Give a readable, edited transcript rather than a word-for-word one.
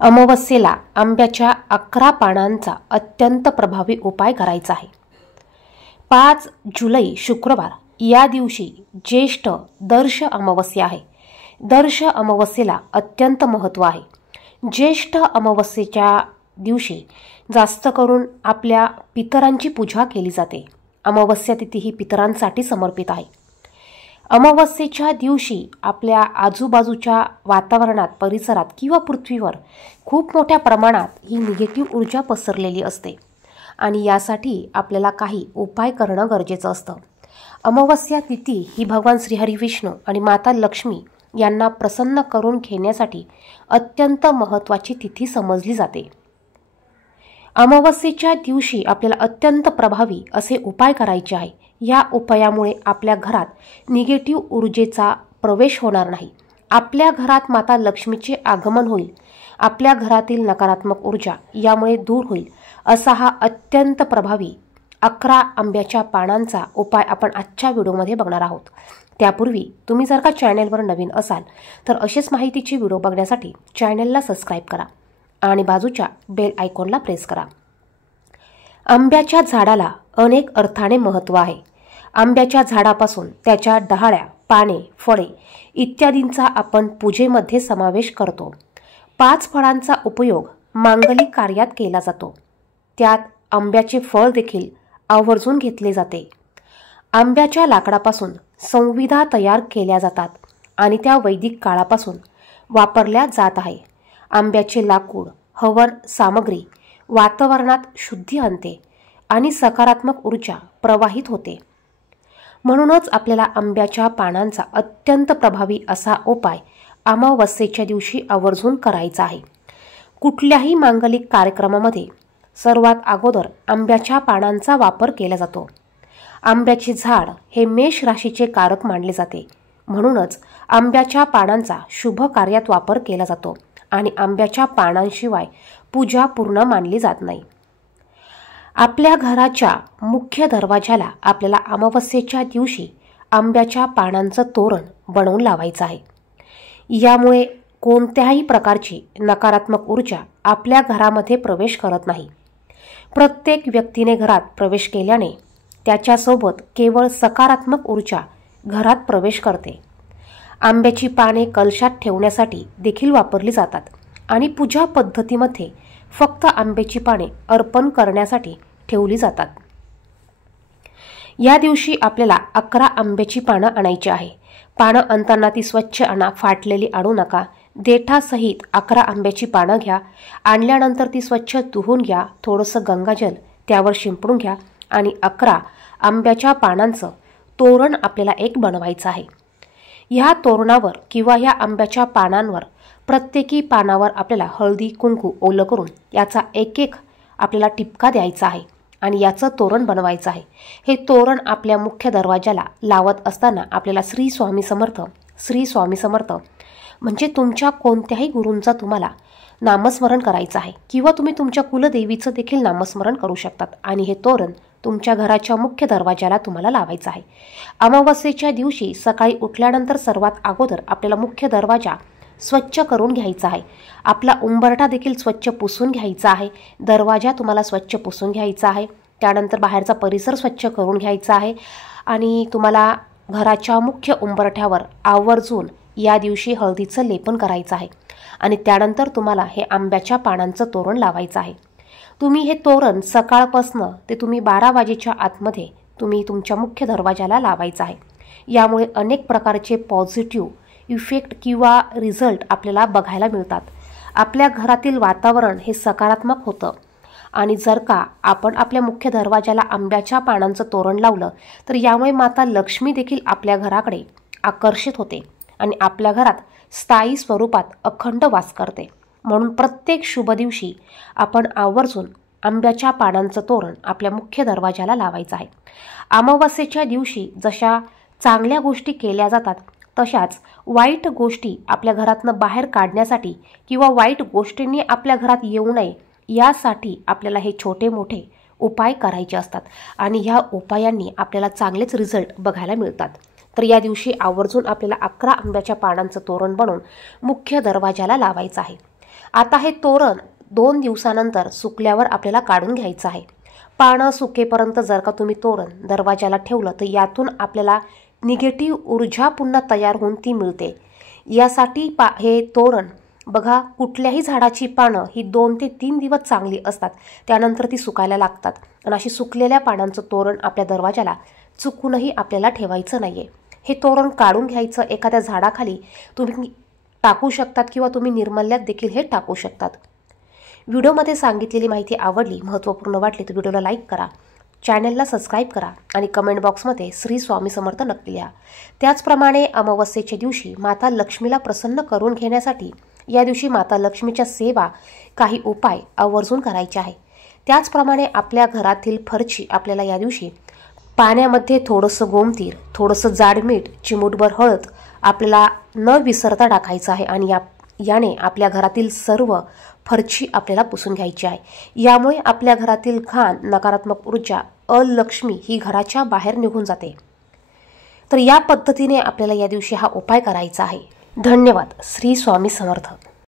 अमावस्येला आंब्याच्या 11 पानांचा अत्यंत प्रभावी उपाय करायचा आहे। 5 जुलै शुक्रवार या दिवशी ज्येष्ठ दर्श अमावस्या आहे। दर्श अमावस्येला अत्यंत महत्त्व आहे। ज्येष्ठ अमावस्येच्या दिवशी जास्त करून आपल्या पितरांची पूजा केली जाते। अमावस्या तिथी ही पितरांसाठी समर्पित आहे। अमावस्येच्या दिवशी आपल्या आजूबाजूच्या वातावरणात, परिसरात किंवा पृथ्वीवर खूप मोठ्या प्रमाणात ही निगेटिव्ह ऊर्जा पसरलेली असते आणि यासाठी आपल्याला काही उपाय करणं गरजेचं असतं। अमावस्या तिथी ही भगवान श्रीहरी विष्णू आणि माता लक्ष्मी यांना प्रसन्न करून घेण्यासाठी अत्यंत महत्त्वाची तिथी समजली जाते। अमावस्येच्या दिवशी आपल्याला अत्यंत प्रभावी असे उपाय करायचे आहे। या उपायामुळे आपल्या घरात निगेटिव्ह ऊर्जेचा प्रवेश होणार नाही। आपल्या घरात माता लक्ष्मीचे आगमन होईल। आपल्या घरातील नकारात्मक ऊर्जा यामुळे दूर होईल। असा हा अत्यंत प्रभावी 11 आंब्याच्या पानांचा उपाय आपण आजच्या व्हिडिओमध्ये बघणार आहोत। त्यापूर्वी तुम्ही जर का चॅनलवर नवीन असाल तर असेच माहितीचे व्हिडिओ बघण्यासाठी चॅनलला सबस्क्राइब करा आणि बाजूच्या बेल आयकॉनला प्रेस करा। आंब्याच्या झाडाला अनेक अर्थाने महत्त्व आहे। आंब्याच्या झाडापासून त्याच्या डहाळ्या, पाने, फळे इत्यादींचा आपण पूजेमध्ये समावेश करतो। 5 फळांचा उपयोग मांगलिक कार्यात केला जातो। त्यात आंब्याचे फळ देखील आवर्जून घेतले जाते। आंब्याच्या लाकडापासून संविधा तयार केल्या जातात आणि त्या वैदिक काळापासून वापरल्या जात आहे। आंब्याचे लाकूड हवन सामग्री वातावरणात शुद्धी आणते आणि सकारात्मक ऊर्जा प्रवाहित होते। म्हणूनच आपल्याला आंब्याच्या पानांचा अत्यंत प्रभावी असा उपाय अमावस्येच्या दिवशी आवर्जून करायचा आहे। कुठल्याही मांगलिक कार्यक्रमामध्ये सर्वात अगोदर आंब्याच्या पानांचा वापर केला जातो। आंब्याचे झाड हे मेष राशीचे कारक मानले जाते, म्हणूनच आंब्याच्या पानांचा शुभ कार्यात वापर केला जातो आणि आंब्याच्या पानांशिवाय पूजा पूर्ण मानली जात नाही। आपल्या घराच्या मुख्य दरवाजाला आपल्याला अमावस्येच्या दिवशी आंब्याच्या पानांचं तोरण बनवून लावायचं आहे। यामुळे कोणत्याही प्रकारची नकारात्मक ऊर्जा आपल्या घरामध्ये प्रवेश करत नाही। प्रत्येक व्यक्तीने घरात प्रवेश केल्याने त्याच्यासोबत केवळ सकारात्मक ऊर्जा घरात प्रवेश करते। आंब्याची पाने कलशात ठेवण्यासाठी देखील वापरली जातात आणि पूजा पद्धतीमध्ये फक्त आंब्याची पाने अर्पण करण्यासाठी ठेवली जातात। या दिवशी आपल्याला 11 आंब्याची पानं आणायची आहे। पानं आणताना ती स्वच्छ आणा, फाटलेली आणू नका। देठासहित 11 आंब्याची पानं घ्या। आणल्यानंतर ती स्वच्छ धुवून घ्या। थोडंसं गंगाजल त्यावर शिंपडून घ्या आणि 11 आंब्याच्या पानांचं तोरण आपल्याला एक बनवायचं आहे। ह्या तोरणावर किंवा ह्या आंब्याच्या पानांवर प्रत्येकी पानावर आपल्याला हळदी कुंकू ओलं करून याचा एक आपल्याला टिपका द्यायचा आहे आणि याचं तोरण बनवायचं आहे। हे तोरण आपल्या मुख्य दरवाजाला लावत असताना आपल्याला श्री स्वामी समर्थ म्हणजे तुमच्या कोणत्याही गुरूंचा तुम्हाला नामस्मरण करायचं आहे किंवा तुम्ही तुमच्या कुलदेवीचं देखील नामस्मरण करू शकतात आणि हे तोरण तुमच्या घराच्या मुख्य दरवाजाला तुम्हाला लावायचं आहे। अमावस्येच्या दिवशी सकाळी उठल्यानंतर सर्वात अगोदर आपल्याला मुख्य दरवाजा स्वच्छ करून घ्यायचा आहे। आपला उंबरठा देखील स्वच्छ पुसून घ्यायचा आहे। दरवाजा तुम्हाला स्वच्छ पुसून घ्यायचा आहे। त्यानंतर बाहेरचा परिसर स्वच्छ करून घ्यायचा आहे आणि तुम्हाला घराच्या मुख्य उंबरठ्यावर आवर्जून या दिवशी हळदीचं लेपन करायचं आहे आणि त्यानंतर तुम्हाला हे आंब्याच्या पानांचं तोरण लावायचं आहे। तुम्ही हे तोरण सकाळपासनं ते तुम्ही 12 वाजेच्या आतमध्ये तुम्ही तुमच्या मुख्य दरवाजाला लावायचं आहे। यामुळे अनेक प्रकारचे पॉझिटिव्ह इफेक्ट किंवा रिझल्ट आपल्याला बघायला मिळतात। आपल्या घरातील वातावरण हे सकारात्मक होतं आणि जर का आपण आपल्या मुख्य दरवाजाला आंब्याच्या पानांचं तोरण लावलं तर यामुळे माता लक्ष्मी देखील आपल्या घराकडे आकर्षित होते आणि आपल्या घरात स्थायी स्वरूपात अखंड वास करते। म्हणून प्रत्येक शुभ दिवशी आपण आवर्जून आंब्याच्या पानांचं तोरण आपल्या मुख्य दरवाजाला लावायचं आहे। अमावस्येच्या दिवशी जशा चांगल्या गोष्टी केल्या जातात तशाच वाईट गोष्टी आपल्या घरातनं बाहेर काढण्यासाठी किंवा वाईट गोष्टींनी आपल्या घरात येऊ नये यासाठी आपल्याला हे छोटे मोठे उपाय करायचे असतात आणि ह्या उपायांनी आपल्याला चांगलेच रिझल्ट बघायला मिळतात। तर या दिवशी आवर्जून आपल्याला 11 आंब्याच्या पानांचं तोरण बनवून मुख्य दरवाजाला लावायचं आहे आता हे तोरण 2 दिवसानंतर सुकल्यावर आपल्याला काढून घ्यायचं आहे. पानं सुकेपर्यंत जर का तुम्ही तोरण दरवाजाला ठेवलं तर यातून आपल्याला निगेटिव्ह ऊर्जा पुन्हा तयार होऊन ती मिळते. यासाठी हे तोरण बघा, कुठल्याही झाडाची पानं ही 2 ते 3 दिवस चांगली असतात, त्यानंतर ती सुकायला लागतात. आणि अशी सुकलेल्या पानांचं तोरण आपल्या दरवाजाला चुकूनही आपल्याला ठेवायचं नाहीये. हे तोरण काढून घ्यायचं, एखाद्या झाडाखाली तुम्ही टाकू शकतात किंवा तुम्ही निर्मल्यात देखील हे टाकू शकतात. व्हिडिओमध्ये सांगितलेली माहिती आवडली, महत्त्वपूर्ण वाटली तर व्हिडिओला लाईक करा, चॅनलला सबस्क्राईब करा आणि कमेंट बॉक्समध्ये श्री स्वामी समर्थ नक्की लिहा. त्याचप्रमाणे अमावस्येच्या दिवशी माता लक्ष्मीला प्रसन्न करून घेण्यासाठी या दिवशी माता लक्ष्मीच्या सेवा काही उपाय आवर्जून करायचे आहे. त्याचप्रमाणे आपल्या घरातील फरशी आपल्याला या दिवशी पाण्यामध्ये थोडंसं गोमतीर, थोडंसं जाड मीठ, चिमूटभर हळद आपल्याला न विसरता टाकायचं आहे आणि याने आपल्या घरातील सर्व फरशी आपल्याला पुसून घ्यायची आहे. यामुळे आपल्या घरातील घाण, नकारात्मक ऊर्जा, अलक्ष्मी ही घराच्या बाहेर निघून जाते. तर या पद्धतीने आपल्याला या दिवशी हा उपाय करायचा आहे. धन्यवाद. श्री स्वामी समर्थ.